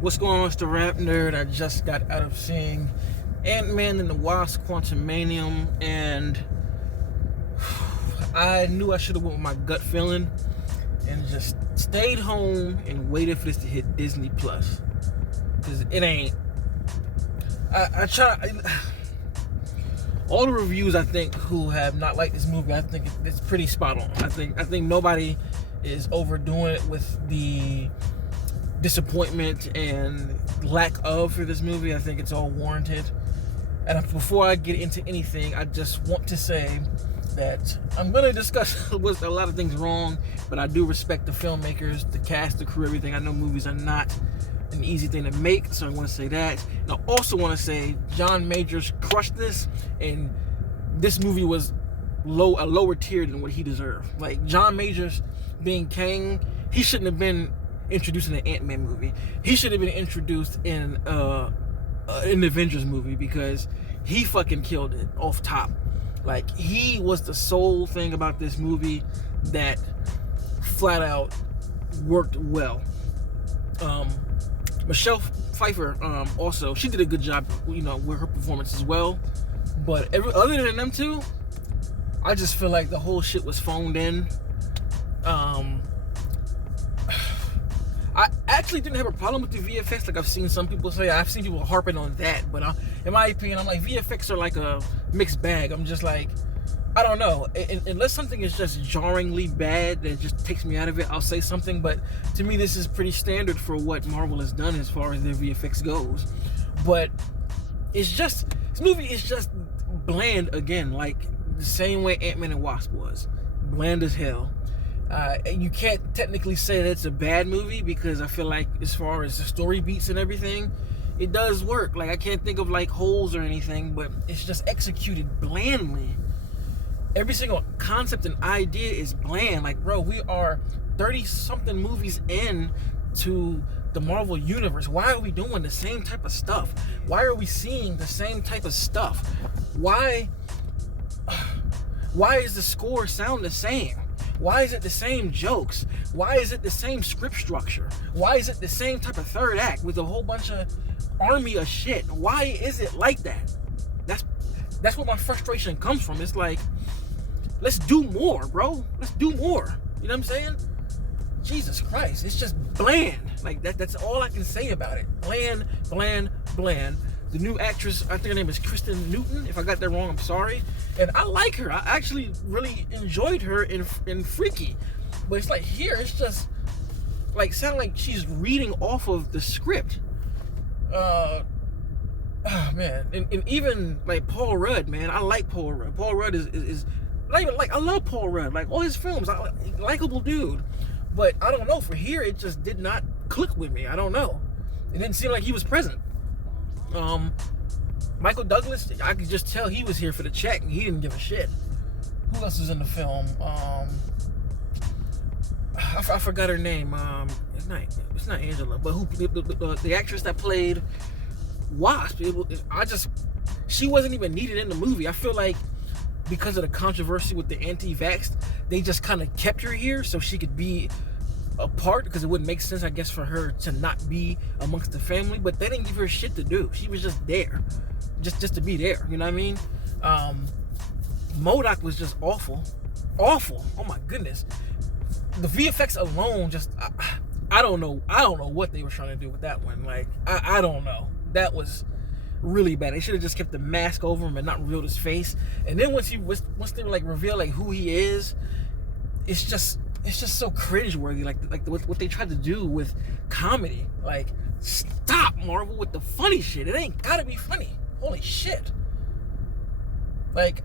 What's going on? It's the RapNerd. I just got out of seeing Antman and the Wasp, Quantumania, and I knew I should have went with my gut feeling and just stayed home and waited for this to hit Disney Plus. Because it ain't. All the reviews, I think, who have not liked this movie, I think it's pretty spot on. I think nobody is overdoing it with the disappointment and lack of for this movie. I think it's all warranted. And before I get into anything, I just want to say that I'm going to discuss with a lot of things wrong, but I do respect the filmmakers, the cast, the crew, everything. I know movies are not an easy thing to make, so I want to say that. And I also want to say John Majors crushed this, and this movie was a lower tier than what he deserved. Like, John Majors being Kang, he shouldn't have been introduced in an Ant-Man movie. He should have been introduced in an Avengers movie, because he fucking killed it off top. Like, he was the sole thing about this movie that flat out worked well. Michelle Pfeiffer, also, she did a good job, with her performance as well. But other than them two, I just feel like the whole shit was phoned in. I actually didn't have a problem with the VFX, like I've seen some people say. I've seen people harping on that, but in my opinion, I'm like, VFX are like a mixed bag. I'm just like, I don't know. Unless something is just jarringly bad that just takes me out of it, I'll say something. But to me, this is pretty standard for what Marvel has done as far as their VFX goes. But this movie is just bland again, like the same way Antman and Wasp was. Bland as hell. You can't technically say that it's a bad movie, because I feel like as far as the story beats and everything, it does work. Like, I can't think of like holes or anything, but it's just executed blandly. Every single concept and idea is bland. Like, bro, we are 30-something movies in to the Marvel Universe. Why are we doing the same type of stuff? Why are we seeing the same type of stuff? Why is the score sound the same? Why is it the same jokes? Why is it the same script structure? Why is it the same type of third act with a whole bunch of army of shit? Why is it like that? That's what my frustration comes from. It's like, let's do more, bro. Let's do more. You know what I'm saying? Jesus Christ, it's just bland. Like, that's all I can say about it. Bland, bland, bland. The new actress, I think her name is Kristen Newton. If I got that wrong, I'm sorry. And I like her. I actually really enjoyed her in Freaky. But it's like, here, it's just like, sound like she's reading off of the script. Oh man. And even like Paul Rudd, man, I like Paul Rudd. Paul Rudd is not even like, I love Paul Rudd. Like, all his films, likable dude. But I don't know, for here, it just did not click with me. I don't know. It didn't seem like he was present. Michael Douglas, I could just tell he was here for the check, and he didn't give a shit. Who else was in the film? I forgot her name. It's not Angela, but the actress that played Wasp? She wasn't even needed in the movie. I feel like because of the controversy with the anti-vax, they just kind of kept her here so she could be a part, because it wouldn't make sense, I guess, for her to not be amongst the family. But they didn't give her shit to do. She was just there, just to be there. You know what I mean? MODOK was just awful. Oh my goodness. The VFX alone, just I don't know what they were trying to do with that one. Like, I don't know. That was really bad. They should have just kept the mask over him and not revealed his face. And then once they like reveal like who he is, it's just so cringeworthy. Like what they tried to do with comedy. Like, stop, Marvel, with the funny shit. It ain't gotta be funny. Holy shit. Like,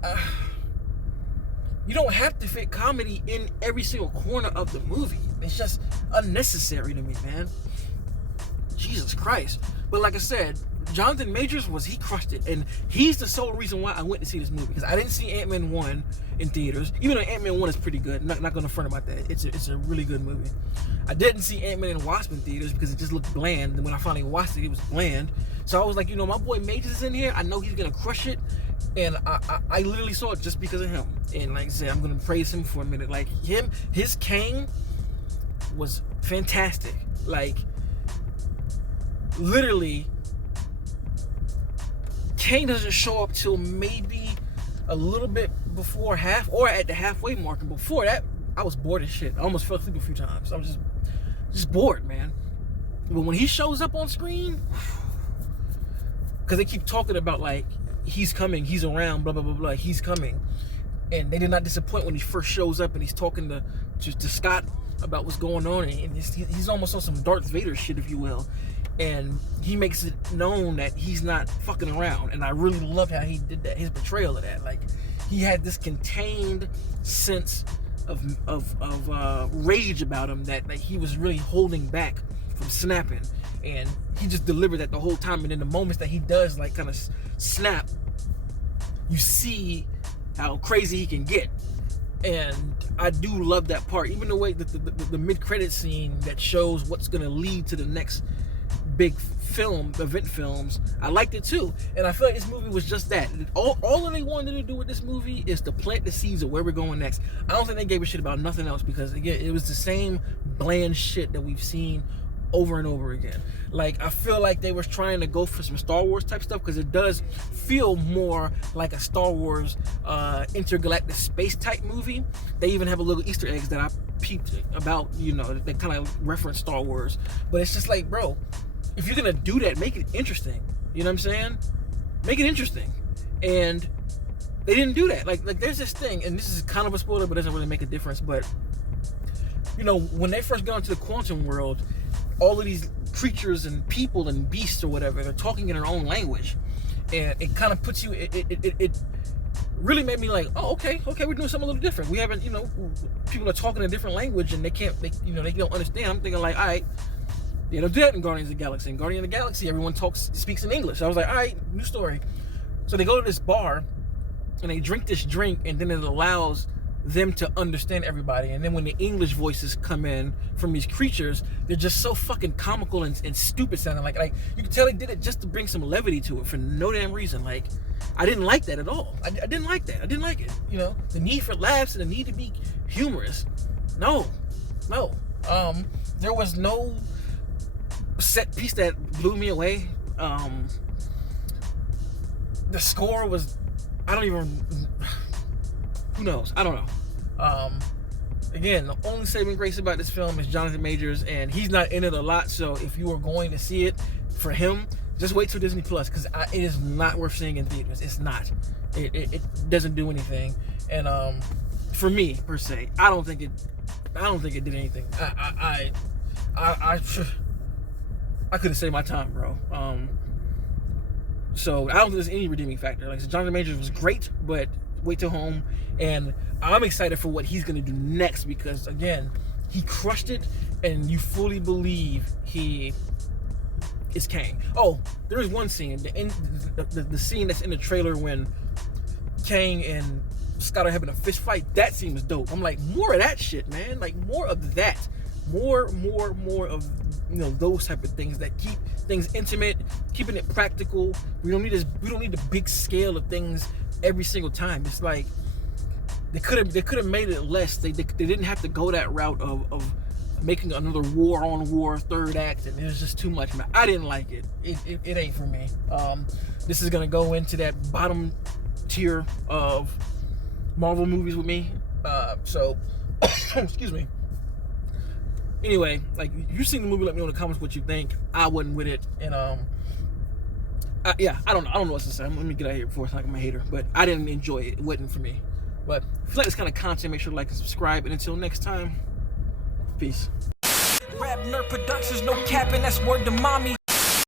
you don't have to fit comedy in every single corner of the movie. It's just unnecessary to me, man. Jesus Christ. But like I said, Jonathan Majors he crushed it, and he's the sole reason why I went to see this movie, because I didn't see Ant-Man 1 in theaters, even though Ant-Man 1 is pretty good. Not gonna front about that. It's a really good movie. I didn't see Ant-Man and Wasp in theaters because it just looked bland, and when I finally watched it, it was bland. So I was like, my boy Majors is in here, I know he's gonna crush it, and I literally saw it just because of him. And like I said, I'm gonna praise him for a minute. Like, his Kang was fantastic. Like, literally, Kang doesn't show up till maybe a little bit before half, or at the halfway mark. And before that, I was bored as shit. I almost fell asleep a few times. I was just bored, man. But when he shows up on screen, because they keep talking about like he's coming, he's around, blah blah blah blah, he's coming, and they did not disappoint when he first shows up and he's talking to Scott about what's going on, and he's almost on some Darth Vader shit, if you will. And he makes it known that he's not fucking around, and I really loved how he did that, his portrayal of that. Like, he had this contained sense of rage about him that he was really holding back from snapping, and he just delivered that the whole time. And in the moments that he does like kind of snap, you see how crazy he can get. And I do love that part, even the way that the mid-credit scene that shows what's going to lead to the next big event films, I liked it too. And I feel like this movie was just that. All that they wanted to do with this movie is to plant the seeds of where we're going next. I don't think they gave a shit about nothing else, because again, it was the same bland shit that we've seen over and over again. Like, I feel like they were trying to go for some Star Wars type stuff, because it does feel more like a Star Wars intergalactic space type movie. They even have a little Easter eggs that I peeped about, that kind of reference Star Wars. But it's just like, bro, if you're gonna do that, make it interesting. You know what I'm saying? Make it interesting. And they didn't do that. Like there's this thing, and this is kind of a spoiler, but it doesn't really make a difference. But when they first got into the quantum world, all of these creatures and people and beasts or whatever, they're talking in their own language, and it kind of puts you. It really made me like, oh, okay, we're doing something a little different. We haven't, people are talking a different language and they don't understand. I'm thinking like, all right, they don't do that in Guardians of the Galaxy. In Guardians of the Galaxy, everyone speaks in English. I was like, all right, new story. So they go to this bar and they drink this drink, and then it allows them to understand everybody. And then when the English voices come in from these creatures, they're just so fucking comical and stupid sounding. Like you can tell they did it just to bring some levity to it for no damn reason. Like, I didn't like that at all. I didn't like that. I didn't like it. The need for laughs and the need to be humorous. No. There was no set piece that blew me away. The score was, who knows? I don't know. Again, the only saving grace about this film is Jonathan Majors, and he's not in it a lot. So if you are going to see it for him, just wait till Disney Plus, because it is not worth seeing in theaters. It's not. It doesn't do anything. And for me per se, I don't think it did anything. I could have saved my time, bro. So I don't think there's any redeeming factor. Like, so Jonathan Majors was great, but wait till home. And I'm excited for what he's gonna do next, because again, he crushed it, and you fully believe he is Kang. Oh, there is one scene, the scene that's in the trailer when Kang and Scott are having a fist fight. That scene was dope. I'm like, more of that shit, man. Like, more of that. More of those type of things that keep things intimate, keeping it practical. We don't need the big scale of things every single time. It's like they could have made it less. They didn't have to go that route of making another war on war third act, and it was just too much, man. I didn't like it. It ain't for me. This is gonna go into that bottom tier of Marvel movies with me. So excuse me. Anyway, like, you seen the movie, let me know in the comments what you think. I wasn't with it, and I don't know what to say. Let me get out of here before it's like I'm a hater, but I didn't enjoy it. It wasn't for me. But if you like this kind of content, make sure to like and subscribe, and until next time, peace. RapNerd Productions, no capping, that's word to mommy.